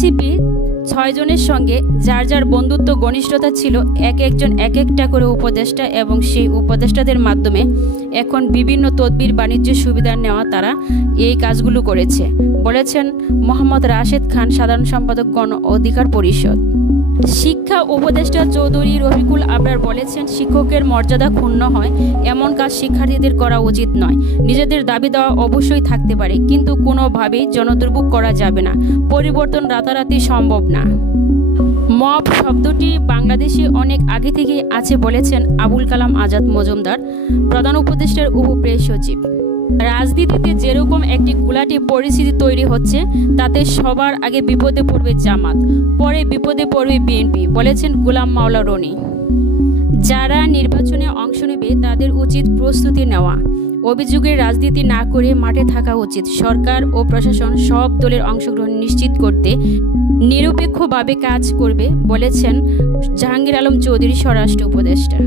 NCP 6 জনের সঙ্গে যার যার বন্ধুত্ব ঘনিষ্ঠতা ছিল, এক একজন এক একটা করে উপদেষ্টা, এবং সেই উপদেষ্টাদের মাধ্যমে এখন বিভিন্ন তদবির বাণিজ্য সুবিধা নেওয়া তারা এই কাজগুলো করেছে, বলেছেন মোহাম্মদ রাশেদ খান, সাধারণ সম্পাদক, গণ অধিকার পরিষদ। শিক্ষা উপদেষ্টা চৌধুরী রফিকুল আবরার বলেছেন, শিক্ষকের মর্যাদা ক্ষুণ্ণ হয় এমন কাজ শিক্ষার্থীদের করা উচিত নয়। নিজেদের দাবি দেওয়া অবশ্যই থাকতে পারে, কিন্তু কোনোভাবেই জনদুর্ভোগ করা যাবে না। পরিবর্তন রাতারাতি সম্ভব না। মব শব্দটি বাংলাদেশে অনেক আগে থেকেই আছে বলেছেন আবুল কালাম আজাদ মজুমদার, প্রধান উপদেষ্টার উপপ্রেস সচিব। রাজনীতিতে যেরকম একটি ঘোলাটে পরিস্থিতি তৈরি হচ্ছে, তাতে সবার আগে বিপদে পড়বে জামাত, পরে বিপদে পড়বে বিএনপি, বলেছেন গোলাম মাওলা রনি। যারা নির্বাচনে অংশ নেবে তাদের উচিত প্রস্তুতি নেওয়া, অভিযোগের রাজনীতি না করে মাঠে থাকা উচিত। সরকার ও প্রশাসন সব দলের অংশগ্রহণ নিশ্চিত করতে নিরপেক্ষভাবে কাজ করবে, বলেছেন জাহাঙ্গীর আলম চৌধুরী, স্বরাষ্ট্র উপদেষ্টা।